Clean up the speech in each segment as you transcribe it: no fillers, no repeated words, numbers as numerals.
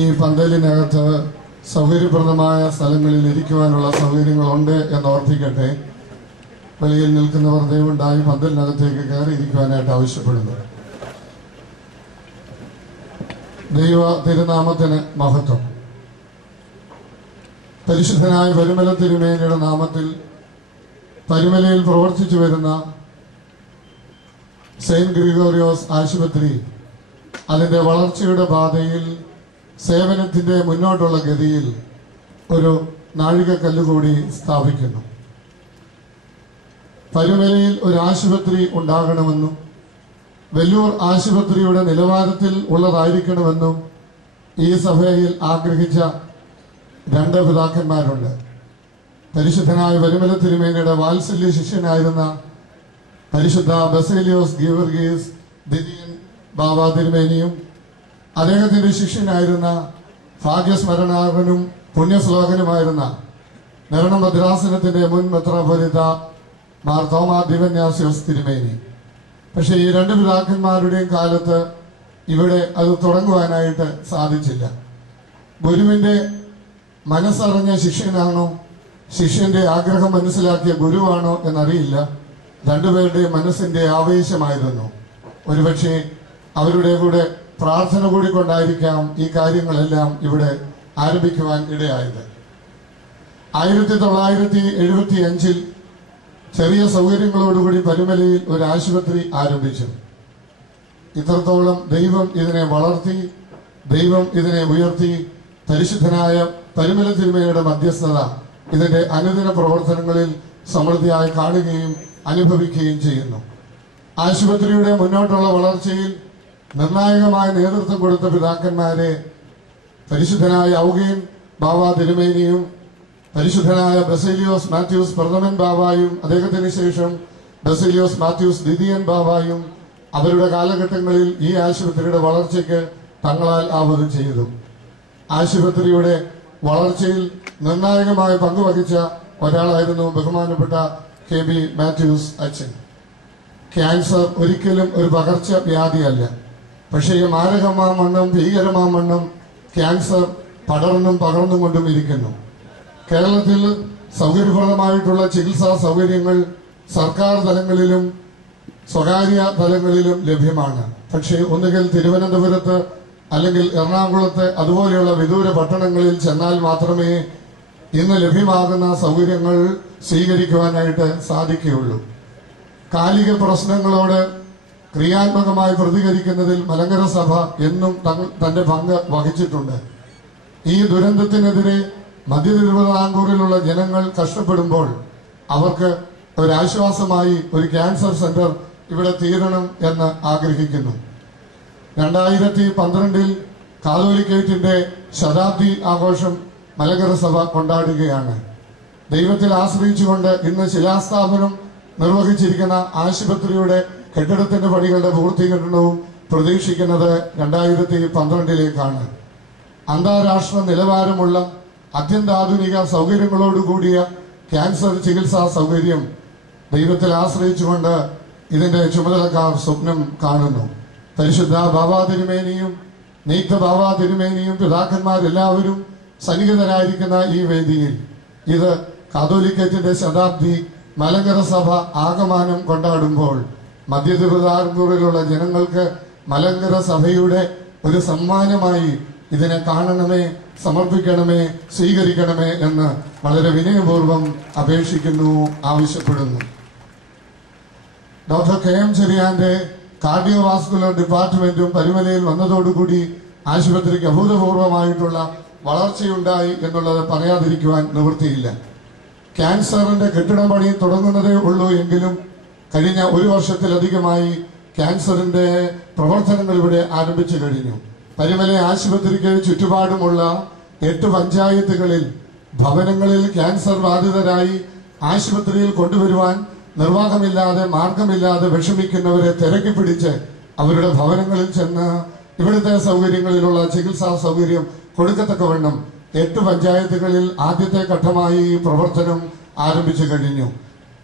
ഈ പന്തലിനകത്ത് സൗകര്യപ്രദമായ സ്ഥലങ്ങളിൽ ഇരിക്കുവാനുള്ള സൗകര്യങ്ങളുണ്ട് എന്ന് ഓർപ്പിക്കട്ടെ. വെളിയിൽ നിൽക്കുന്നവർ ദയവുണ്ടായി പന്തലിനകത്തേക്ക് കയറിയിരിക്കുവാനായിട്ട് ആവശ്യപ്പെടുന്നു. ദൈവ തിരുനാമത്തിന് മഹത്വം. പരിശുദ്ധനായ പരുമല തിരുമേനിയുടെ നാമത്തിൽ പരുമലയിൽ പ്രവർത്തിച്ചു വരുന്ന സെയിന്റ് ഗ്രിഗോറിയോസ് ആശുപത്രി അതിൻ്റെ വളർച്ചയുടെ പാതയിൽ സേവനത്തിൻ്റെ മുന്നോട്ടുള്ള ഗതിയിൽ ഒരു നാഴികക്കല്ലുകൂടി സ്ഥാപിക്കുന്നു. പരുമലയിൽ ഒരു ആശുപത്രി ഉണ്ടാകണമെന്നും വെല്ലൂർ ആശുപത്രിയുടെ നിലവാരത്തിൽ ഉള്ളതായിരിക്കണമെന്നും ഈ സഭയിൽ ആഗ്രഹിച്ച രണ്ട് പിതാക്കന്മാരുണ്ട്. പരിശുദ്ധനായ പരുമല തിരുമേനിയുടെ വാത്സല്യ ശിഷ്യനായിരുന്ന പരിശുദ്ധ ബസേലിയോസ് ഗീവർഗീസ് ദിദിയൻ ബാബ തിരുമേനിയും അദ്ദേഹത്തിന്റെ ശിഷ്യനായിരുന്ന ഭാഗ്യസ്മരണാർഹനും പുണ്യശ്ലോകനുമായിരുന്ന നിരണം ഭദ്രാസനത്തിന്റെ മുൻ മെത്രാപ്പൊലീത്ത മാർ തോമാ ദിവന്യാസ്യോസ് തിരുമേനി. പക്ഷെ ഈ രണ്ട് പിതാക്കന്മാരുടെയും കാലത്ത് ഇവിടെ അത് തുടങ്ങുവാനായിട്ട് സാധിച്ചില്ല. ഗുരുവിന്റെ മനസ്സറിഞ്ഞ ശിഷ്യനാണോ, ശിഷ്യന്റെ ആഗ്രഹം മനസ്സിലാക്കിയ ഗുരുവാണോ എന്നറിയില്ല. രണ്ടുപേരുടെയും മനസ്സിന്റെ ആവേശമായിരുന്നു. ഒരുപക്ഷെ അവരുടെ കൂടെ പ്രാർത്ഥന കൂടി കൊണ്ടായിരിക്കാം ഈ കാര്യങ്ങളെല്ലാം ഇവിടെ ആരംഭിക്കുവാൻ ഇടയായത്. 1975 ചെറിയ സൗകര്യങ്ങളോടുകൂടി പരുമലയിൽ ഒരു ആശുപത്രി ആരംഭിച്ചു. ഇത്രത്തോളം ദൈവം ഇതിനെ വളർത്തി, ദൈവം ഇതിനെ ഉയർത്തി. പരിശുദ്ധനായ പരുമല തിരുമേനിയുടെ മധ്യസ്ഥത ഇതിന്റെ അനുദിന പ്രവർത്തനങ്ങളിൽ സമൃദ്ധിയായി കാണുകയും അനുഭവിക്കുകയും ചെയ്യുന്നു. ആശുപത്രിയുടെ മുന്നോട്ടുള്ള വളർച്ചയിൽ നിർണായകമായ നേതൃത്വം കൊടുത്ത പിതാക്കന്മാരെ പരിശുദ്ധനായ ഔഗേൻ ബാബ തിരുമേനിയും പരിശുദ്ധനായ ബസേലിയോസ് മാത്യൂസ് പ്രഥമൻ ബാബായും അദ്ദേഹത്തിന് ശേഷം ബസേലിയോസ് മാത്യൂസ് ദിദിയൻ ബാബായും അവരുടെ കാലഘട്ടങ്ങളിൽ ഈ ആശുപത്രിയുടെ വളർച്ചയ്ക്ക് തങ്ങളാൽ ആവതും ചെയ്തു. ആശുപത്രിയുടെ വളർച്ചയിൽ നിർണായകമായ പങ്കുവഹിച്ച ഒരാളായിരുന്നു ബഹുമാനപ്പെട്ട KB മാത്യൂസ് അച്ഛൻ. ക്യാൻസർ ഒരിക്കലും ഒരു പകർച്ച വ്യാധിയല്ല. പക്ഷേ മാരകമാമണ്ണം ഭീകരമാമണ്ണം ക്യാൻസർ പടർന്നും പകർന്നും കൊണ്ടും ഇരിക്കുന്നു. കേരളത്തിൽ സൗകര്യപ്രദമായിട്ടുള്ള ചികിത്സാ സൗകര്യങ്ങൾ സർക്കാർ തലങ്ങളിലും സ്വകാര്യ തലങ്ങളിലും ലഭ്യമാണ്. പക്ഷേ ഒന്നുകിൽ തിരുവനന്തപുരത്ത് അല്ലെങ്കിൽ എറണാകുളത്ത് അതുപോലെയുള്ള വിദൂര പട്ടണങ്ങളിൽ ചെന്നാൽ മാത്രമേ ഇന്ന് ലഭ്യമാകുന്ന സൗകര്യങ്ങൾ സ്വീകരിക്കുവാനായിട്ട് സാധിക്കുകയുള്ളൂ. കാലിക പ്രശ്നങ്ങളോട് ക്രിയാത്മകമായി പ്രതികരിക്കുന്നതിൽ മലങ്കര സഭ എന്നും തന്റെ പങ്ക് വഹിച്ചിട്ടുണ്ട്. ഈ ദുരന്തത്തിനെതിരെ മധ്യ തിരുവിതാംകൂറിലുള്ള ജനങ്ങൾ കഷ്ടപ്പെടുമ്പോൾ അവർക്ക് ഒരാശ്വാസമായി ഒരു ക്യാൻസർ സെന്റർ ഇവിടെ തീരണം എന്ന് ആഗ്രഹിക്കുന്നു. 2012 കാതോലിക്കേറ്റിന്റെ ശതാബ്ദി ആഘോഷം മലങ്കര സഭ കൊണ്ടാടുകയാണ്. ദൈവത്തിൽ ആശ്രയിച്ചുകൊണ്ട് ഇന്ന് ശിലാസ്ഥാപനം നിർവഹിച്ചിരിക്കുന്ന ആശുപത്രിയുടെ കെട്ടിടത്തിന്റെ പണികളുടെ പൂർത്തീകരണവും പ്രതീക്ഷിക്കുന്നത് 2012 അന്താരാഷ്ട്ര നിലവാരമുള്ള അത്യന്താധുനിക സൗകര്യങ്ങളോടുകൂടിയ ക്യാൻസർ ചികിത്സാ സൗകര്യം ദൈവത്തിൽ ആശ്രയിച്ചുകൊണ്ട് ഇതിന്റെ ചുമതലക്കാർ സ്വപ്നം കാണുന്നു. പരിശുദ്ധ ബാബാ തിരുമേനിയും നീക്ത ബാബാ തിരുമേനിയും പിതാക്കന്മാരെല്ലാവരും സന്നിഹിതരായിരിക്കുന്ന ഈ വേദിയിൽ ഇത് കാതോലിക്കേറ്റിന്റെ ശതാബ്ദി മലങ്കര സഭ ആകമാനം കൊണ്ടാടുമ്പോൾ മധ്യ തിരുവിതാംകൂറിലുള്ള ജനങ്ങൾക്ക് മലങ്കര സഭയുടെ ഒരു സമ്മാനമായി ഇതിനെ കാണണമേ, സമർപ്പിക്കണമേ, സ്വീകരിക്കണമേ എന്ന് വളരെ വിനയപൂർവ്വം അപേക്ഷിക്കുന്നു, ആവശ്യപ്പെടുന്നു. ഡോക്ടർ KM ചെറിയാന്റെ കാർഡിയോവാസ്കുലർ ഡിപ്പാർട്ട്മെന്റും പരുമലയിൽ വന്നതോടുകൂടി ആശുപത്രിക്ക് അഭൂതപൂർവമായിട്ടുള്ള വളർച്ചയുണ്ടായി എന്നുള്ളത് പറയാതിരിക്കുവാൻ നിവൃത്തിയില്ല. ക്യാൻസറിന്റെ കെട്ടിടം പണി തുടങ്ങുന്നതേ ഉള്ളൂ എങ്കിലും കഴിഞ്ഞ 1 വർഷത്തിലധികമായി ക്യാൻസറിന്റെ പ്രവർത്തനങ്ങൾ ഇവിടെ ആരംഭിച്ചു കഴിഞ്ഞു. പരുമല ആശുപത്രിക്ക് ചുറ്റുപാടുമുള്ള 8 പഞ്ചായത്തുകളിൽ ഭവനങ്ങളിൽ ക്യാൻസർ ബാധിതരായി ആശുപത്രിയിൽ കൊണ്ടുവരുവാൻ നിർവാഹമില്ലാതെ മാർഗമില്ലാതെ വിഷമിക്കുന്നവരെ തിരക്കി പിടിച്ച് അവരുടെ ഭവനങ്ങളിൽ ചെന്ന് ഇവിടുത്തെ സൗകര്യങ്ങളിലുള്ള ചികിത്സാ സൗകര്യം കൊടുക്കത്തക്കവണ്ണം 8 പഞ്ചായത്തുകളിൽ ആദ്യത്തെ ഘട്ടമായി ഈ പ്രവർത്തനം ആരംഭിച്ചു കഴിഞ്ഞു.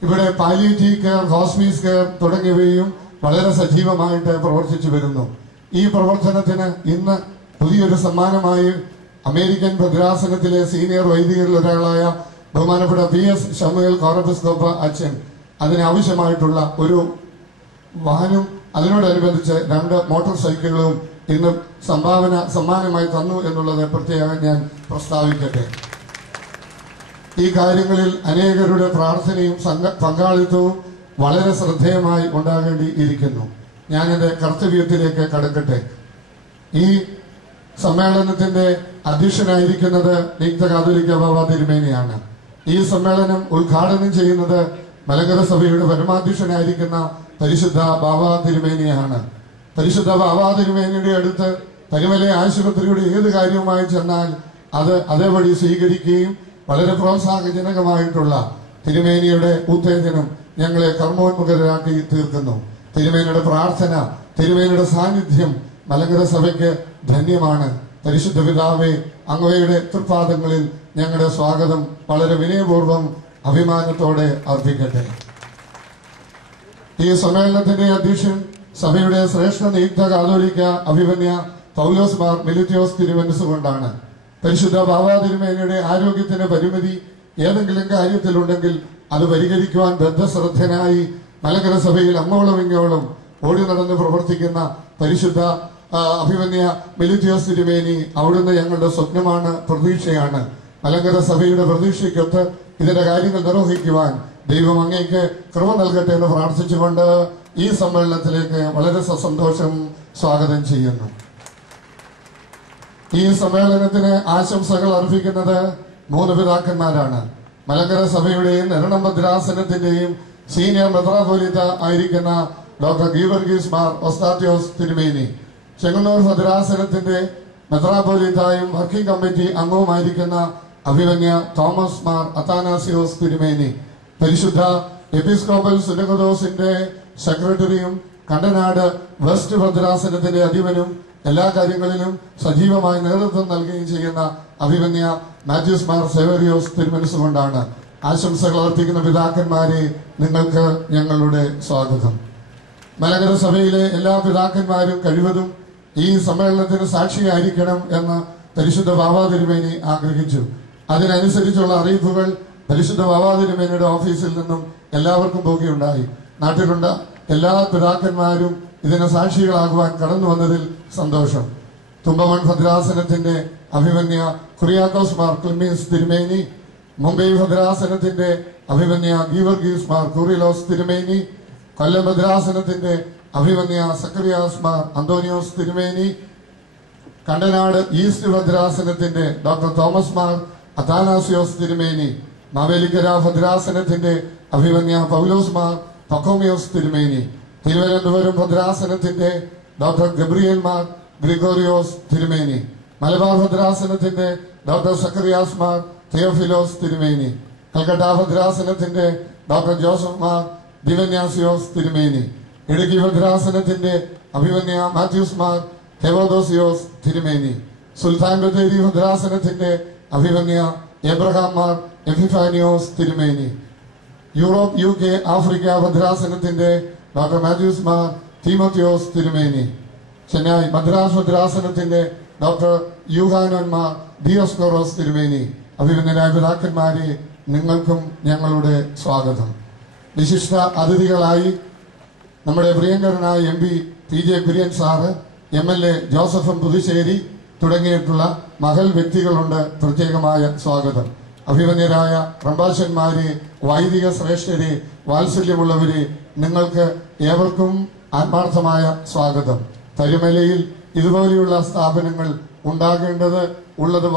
ഇവിടെ പാലിയേറ്റീവ് കെയർ, ഹോസ്പീസ് കെയർ തുടങ്ങിയവയും വളരെ സജീവമായിട്ട് പ്രവർത്തിച്ചു വരുന്നു. ഈ പ്രവർത്തനത്തിന് ഇന്ന് പുതിയൊരു സമ്മാനമായി അമേരിക്കൻ ഭദ്രാസനത്തിലെ സീനിയർ വൈദികരിൽ ഒരാളായ ബഹുമാനപ്പെട്ട PS ശമൂവേൽ കോറപ്പിസ്കോപ്പ അച്ഛൻ അതിനാവശ്യമായിട്ടുള്ള ഒരു വാഹനം, അതിനോടനുബന്ധിച്ച് 2 മോട്ടോർ സൈക്കിളുകളും ഇന്ന് സമ്മാനമായി തന്നു എന്നുള്ളത് പ്രത്യേകം ഞാൻ പ്രസ്താവിക്കട്ടെ. ഈ കാര്യങ്ങളിൽ അനേകരുടെ പ്രാർത്ഥനയും പങ്കാളിത്തവും വളരെ ശ്രദ്ധേയമായി ഉണ്ടാകേണ്ടിയിരിക്കുന്നു. ഞാൻ എൻ്റെ കർത്തവ്യത്തിലേക്ക് കടക്കട്ടെ. ഈ സമ്മേളനത്തിന്റെ അധ്യക്ഷനായിരിക്കുന്നത് നിയുക്ത കാതോലിക്ക ബാവ തിരുമേനിയാണ്. ഈ സമ്മേളനം ഉദ്ഘാടനം ചെയ്യുന്നത് മലങ്കര സഭയുടെ പരമാധ്യക്ഷനായിരിക്കുന്ന പരിശുദ്ധ ബാവ തിരുമേനിയാണ്. പരിശുദ്ധ ബാവ തിരുമേനിയുടെ അടുത്ത് പരിമല ആശുപത്രിയുടെ ഏത് കാര്യവുമായി ചെന്നാൽ അത് അതേപടി സ്വീകരിക്കുകയും വളരെ പ്രോത്സാഹജനകമായിട്ടുള്ള തിരുമേനിയുടെ ഉത്തേജനം ഞങ്ങളെ കർമ്മോന്മുഖരാക്കി തീർക്കുന്നു. തിരുമേനിയുടെ പ്രാർത്ഥന, തിരുമേനിയുടെ സാന്നിധ്യം മലങ്കര സഭയ്ക്ക് ധന്യമാണ്. പരിശുദ്ധ പിതാവേ, അങ്ങയുടെ തൃപ്പാദങ്ങളിൽ ഞങ്ങളുടെ സ്വാഗതം വളരെ വിനയപൂർവ്വം അഭിമാനത്തോടെ അർപ്പിക്കട്ടെ. ഈ സമ്മേളനത്തിന്റെ അധ്യക്ഷൻ സഭയുടെ ശ്രേഷ്ഠ നിയുക്ത കാതോലിക്ക അഭിമന്യ പൗലോസ് മാർ മിലിത്യോസ് തിരുമനസ്സുകൊണ്ടാണ്. പരിശുദ്ധ ബാവ തിരുമേനിയുടെ ആരോഗ്യത്തിന് പരിമിതി ഏതെങ്കിലും കാര്യത്തിലുണ്ടെങ്കിൽ അത് പരിഹരിക്കുവാൻ ബദ്ധശ്രദ്ധനായി മലങ്കര സഭയിൽ അങ്ങോളം ഇങ്ങോളം ഓടി നടന്ന് പ്രവർത്തിക്കുന്ന പരിശുദ്ധ അഭിമന്യ മിലിത്യോസ് തിരുമേനി, അവിടുന്ന് ഞങ്ങളുടെ സ്വപ്നമാണ്, പ്രതീക്ഷയാണ്. മലങ്കര സഭയുടെ പ്രതീക്ഷയ്ക്കൊത്ത് ഇതിന്റെ കാര്യങ്ങൾ നിർവഹിക്കുവാൻ ദൈവം അങ്ങേക്ക് കൃപ നൽകട്ടെ എന്ന് പ്രാർത്ഥിച്ചുകൊണ്ട് ഈ സമ്മേളനത്തിലേക്ക് വളരെ സന്തോഷം സ്വാഗതം ചെയ്യുന്നു. ഈ സമ്മേളനത്തിന് ആശംസകൾ അർപ്പിക്കുന്നത് 3 പിതാക്കന്മാരാണ്. മലങ്കര സഭയുടെയും എറണം ഭദ്രാസനത്തിന്റെയും സീനിയർ മെത്രാപ്പോലീത്ത ആയിരിക്കുന്ന ഡോക്ടർ ഗീവർഗീസ് മാർ ഒസ്താത്യോസ് തിരുമേനി, ചെങ്ങന്നൂർ ഭദ്രാസനത്തിന്റെ മെത്രാപ്പോലീത്തായും വർക്കിംഗ് കമ്മിറ്റി അംഗവുമായിരിക്കുന്ന അഭിമന്യ തോമസ് മാർ അത്താനാസിയോസ് തിരുമേനി, പരിശുദ്ധ എപ്പിസ്കോപ്പൽ സുനഗദോസിന്റെ സെക്രട്ടറിയും കണ്ടനാട് വെസ്റ്റ് ഭദ്രാസനത്തിന്റെ അധിപനും എല്ലാ കാര്യങ്ങളിലും സജീവമായി നേതൃത്വം നൽകുകയും ചെയ്യുന്ന അഭിമന്യ മാത്യൂസ് മാർ സേവറിയോസ് തിരുമനസ്സുകൊണ്ടാണ്. ആശംസകൾ അർപ്പിക്കുന്ന പിതാക്കന്മാരെ, നിങ്ങൾക്ക് ഞങ്ങളുടെ സ്വാഗതം. മലങ്കര സഭയിലെ എല്ലാ പിതാക്കന്മാരും കഴിവതും ഈ സമ്മേളനത്തിന് സാക്ഷിയായിരിക്കണം എന്ന് പരിശുദ്ധ ബാവ തിരുമേനി ആഗ്രഹിച്ചു. അതിനനുസരിച്ചുള്ള അറിയിപ്പുകൾ പരിശുദ്ധ ബാവ തിരുമേനിയുടെ ഓഫീസിൽ നിന്നും എല്ലാവർക്കും പോകുകയുണ്ടായി. നാട്ടിലുള്ള എല്ലാ പിതാക്കന്മാരും ഇതിന് സാക്ഷികളാകുവാൻ കടന്നു വന്നതിൽ സന്തോഷം. തുമ്പമൺ ഭദ്രാസനത്തിന്റെ അഭിമന്യ കുറിയാക്കോസ് മാർ ക്ലിമീസ് തിരുമേനി, മുംബൈ ഭദ്രാസനത്തിന്റെ അഭിമന്യ ഗീവർഗീസ് മാർ കുറിലോസ് തിരുമേനി, കൊല്ലം ഭദ്രാസനത്തിന്റെ അഭിമന്യ സക്കറിയാസ് മാർ അന്തോണിയോസ് തിരുമേനി, കണ്ടനാട് ഈസ്റ്റ് ഭദ്രാസനത്തിന്റെ ഡോക്ടർ തോമസ് മാർ അത്താനാസിയോസ് തിരുമേനി, മാവേലിക്കര ഭദ്രാസനത്തിന്റെ അഭിമന്യ പൗലോസ് മാർ പക്കോമിയോസ് തിരുമേനി, തിരുവനന്തപുരം ഭദ്രാസനത്തിന്റെ ഡോക്ടർ ഗബ്രിയേൽ മാർ ഗ്രിഗോറിയോസ് തിരുമേനി, മലബാർ ഭദ്രാസനത്തിന്റെ ഡോക്ടർ സക്കറിയാസ് മാർ തിയോഫിലോസ് തിരുമേനി, കൽക്കട്ട ഭദ്രാസനത്തിന്റെ ഡോക്ടർ ജോസഫ് മാർ ദിവന്യാസിയോസ് തിരുമേനി, ഇടുക്കി ഭദ്രാസനത്തിന്റെ അഭിമന്യ മാത്യൂസ് മാർ ഹെവോദോസിയോസ് തിരുമേനി, സുൽത്താൻ ബത്തേരി ഭദ്രാസനത്തിന്റെ അഭിമന്യ എബ്രഹാം മാർ എഫിഫാനിയോസ് തിരുമേനി, യൂറോപ്പ് UK ആഫ്രിക്ക ഭദ്രാസനത്തിന്റെ ഡോക്ടർ മാത്യൂസ് മാർ തീമോത്തിയോസ് തിരുമേനി, ചെന്നൈ മദ്രാസ് ഭദ്രാസനത്തിന്റെ ഡോക്ടർ യൂഹാനോൻ മാർ ദിയോസ്കോറോസ് തിരുമേനി, അഭിമന്യരായ പിതാക്കന്മാരെ, നിങ്ങൾക്കും ഞങ്ങളുടെ സ്വാഗതം. വിശിഷ്ട അതിഥികളായി നമ്മുടെ പ്രിയങ്കരനായ MP PJ Kurian sir, MLA Joseph Puthussery തുടങ്ങിയിട്ടുള്ള മഹൽ വ്യക്തികളുണ്ട്. പ്രത്യേകമായ സ്വാഗതം. അഭിമന്യരായ പ്രഭാഷന്മാരെ, വൈദിക ശ്രേഷ്ഠരെ, വാത്സല്യമുള്ളവരെ, നിങ്ങൾക്ക് ഏവർക്കും ആത്മാർത്ഥമായ സ്വാഗതം. പരിമലയിൽ ഇതുപോലെയുള്ള സ്ഥാപനങ്ങൾ ഉണ്ടാകേണ്ടത് ഉള്ളത്